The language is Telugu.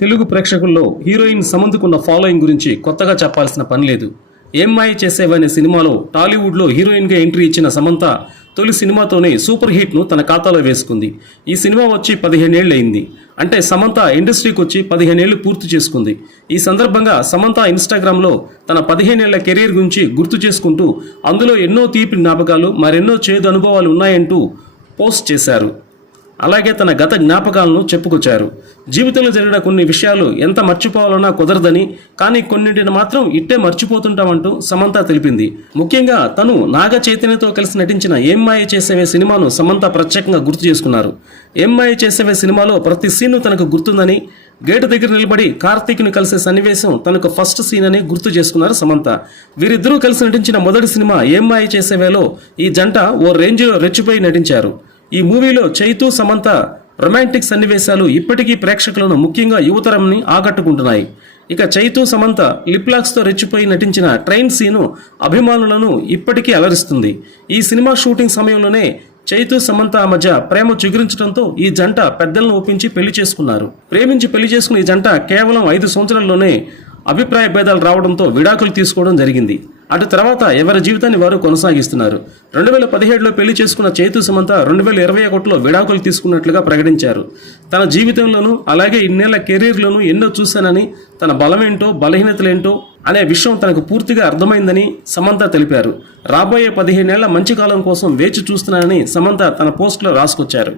తెలుగు ప్రేక్షకుల్లో హీరోయిన్ సమందుకున్న ఫాలోయింగ్ గురించి కొత్తగా చెప్పాల్సిన పని లేదు. ఏమ్మాయి చేసేవనే సినిమాలో టాలీవుడ్లో హీరోయిన్గా ఎంట్రీ ఇచ్చిన సమంత తొలి సినిమాతోనే సూపర్ హిట్ను తన ఖాతాలో వేసుకుంది. ఈ సినిమా వచ్చి పదిహేనేళ్ళు అయింది అంటే సమంత ఇండస్ట్రీకి వచ్చి పదిహేనేళ్ళు పూర్తి చేసుకుంది. ఈ సందర్భంగా సమంత ఇన్స్టాగ్రామ్లో తన పదిహేనేళ్ళ కెరీర్ గురించి గుర్తు చేసుకుంటూ అందులో ఎన్నో తీపి జ్ఞాపకాలు మరెన్నో చేదు అనుభవాలు ఉన్నాయంటూ పోస్ట్ చేశారు. అలాగే తన గత జ్ఞాపకాలను చెప్పుకొచ్చారు. జీవితంలో జరిగిన కొన్ని విషయాలు ఎంత మర్చిపోవాలన్నా కుదరదని కానీ కొన్నింటిని మాత్రం ఇట్టే మర్చిపోతుంటామంటూ సమంత తెలిపింది. ముఖ్యంగా తను నాగ చైతన్యతో కలిసి నటించిన ఏమ్మాయ చేసేవే సినిమాను సమంత ప్రత్యేకంగా గుర్తు చేసుకున్నారు. ఏం చేసేవే సినిమాలో ప్రతి సీను తనకు గుర్తుందని గేటు దగ్గర నిలబడి కార్తీక్ను కలిసే సన్నివేశం తనకు ఫస్ట్ సీన్ అని గుర్తు చేసుకున్నారు సమంత. వీరిద్దరూ కలిసి నటించిన మొదటి సినిమా ఏం మాయ చేసేవేలో ఈ జంట ఓ రేంజ్లో రెచ్చిపోయి నటించారు. ఈ మూవీలో చైతు సమంత రొమాంటిక్ సన్నివేశాలు ఇప్పటికీ ప్రేక్షకులను ముఖ్యంగా యువతరంని ఆకట్టుకుంటున్నాయి. ఇక చైతు సమంత లిప్లాక్స్తో రెచ్చిపోయి నటించిన ట్రైన్ సీను అభిమానులను ఇప్పటికీ అలరిస్తుంది. ఈ సినిమా షూటింగ్ సమయంలోనే చైతు సమంత మధ్య ప్రేమ చిగురించడంతో ఈ జంట పెద్దలను ఒప్పించి పెళ్ళి చేసుకున్నారు. ప్రేమించి పెళ్ళి చేసుకున్న ఈ జంట కేవలం ఐదు సంవత్సరాల్లోనే అభిప్రాయ భేదాలు రావడంతో విడాకులు తీసుకోవడం జరిగింది. అటు తర్వాత ఎవరి జీవితాన్ని వారు కొనసాగిస్తున్నారు? రెండు వేల పదిహేడులో పెళ్ళి చేసుకున్న చైతు సుమంత రెండు వేల ఇరవై ఒకటిలో విడాకులు తీసుకున్నట్లుగా ప్రకటించారు. తన జీవితంలోనూ అలాగే ఇన్నేళ్ళ కెరీర్లోనూ ఎన్నో చూశానని తన బలమేంటో బలహీనతలేంటో అనే విషయం తనకు పూర్తిగా అర్థమైందని సమంత తెలిపారు. రాబోయే పదిహేనేళ్ళ మంచి కాలం కోసం వేచి చూస్తున్నానని సమంత తన పోస్టులో రాసుకొచ్చారు.